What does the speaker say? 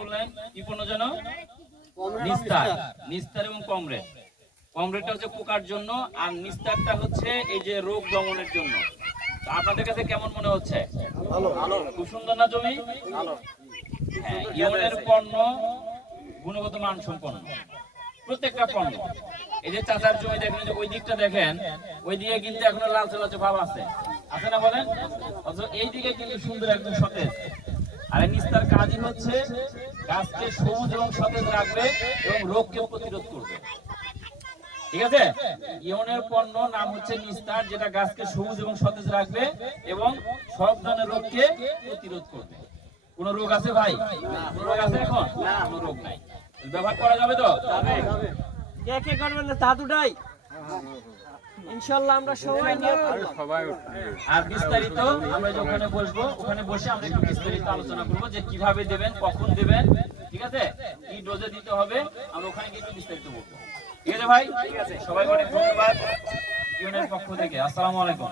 বললেন কি পণ্য যেন? নিস্তার। নিস্তার এবং কমরেড। কমরেডটা হচ্ছে পোকার জন্য, আর নিস্তারটা হচ্ছে এই যে রোগ দমনের জন্য। আপনাদের কাছে কেমন মনে হচ্ছে? ভালো। খুব সুন্দর না জমি? ভালো। হ্যাঁ, ইওনের পণ্য গুণগত মান সম্পন্ন প্রত্যেকটা পণ্য। এই যে চাচার জমি দেখেন, যে ওই দিকটা দেখেন, ওই দিকে কিন্তু এখনো লালচে লালচে ভাব আছে না বলেন? অথচ এই দিকে কিন্তু সুন্দর একদম সতেজ। আর এই নিস্তার কাজই হচ্ছে গাছকে সবুজ এবং সতেজ রাখবে এবং রোগকে প্রতিরোধ করবে। ঠিক আছে? ইওনের পণ্য নাম হচ্ছে নিস্তার, যেটা গাছকে সবুজ এবং সতেজ রাখবে এবং সব ধরনের রোগকে প্রতিরোধ করবে। কোন রোগ আছে ভাই? কোন রোগ আছে এখন? না, কোনো রোগ নাই। ব্যবহার করা যাবে তো? যাবে। কে কে করবেন না তা দুটাই ইনশাআল্লাহ আমরা সবাই নিয়ে আর বিস্তারিত আমরা ওখানে বসবো, ওখানে বসে আমরা একটু বিস্তারিত আলোচনা করব যে কিভাবে দেবেন, কখন দেবেন, ঠিক আছে, কি ডোজে দিতে হবে, আমরা ওখানে গিয়ে একটু বিস্তারিত বলবো। ঠিক আছে ভাই? ঠিক আছে, সবাই অনেক ধন্যবাদ ইউনিয়নের পক্ষ থেকে। আসসালামু আলাইকুম।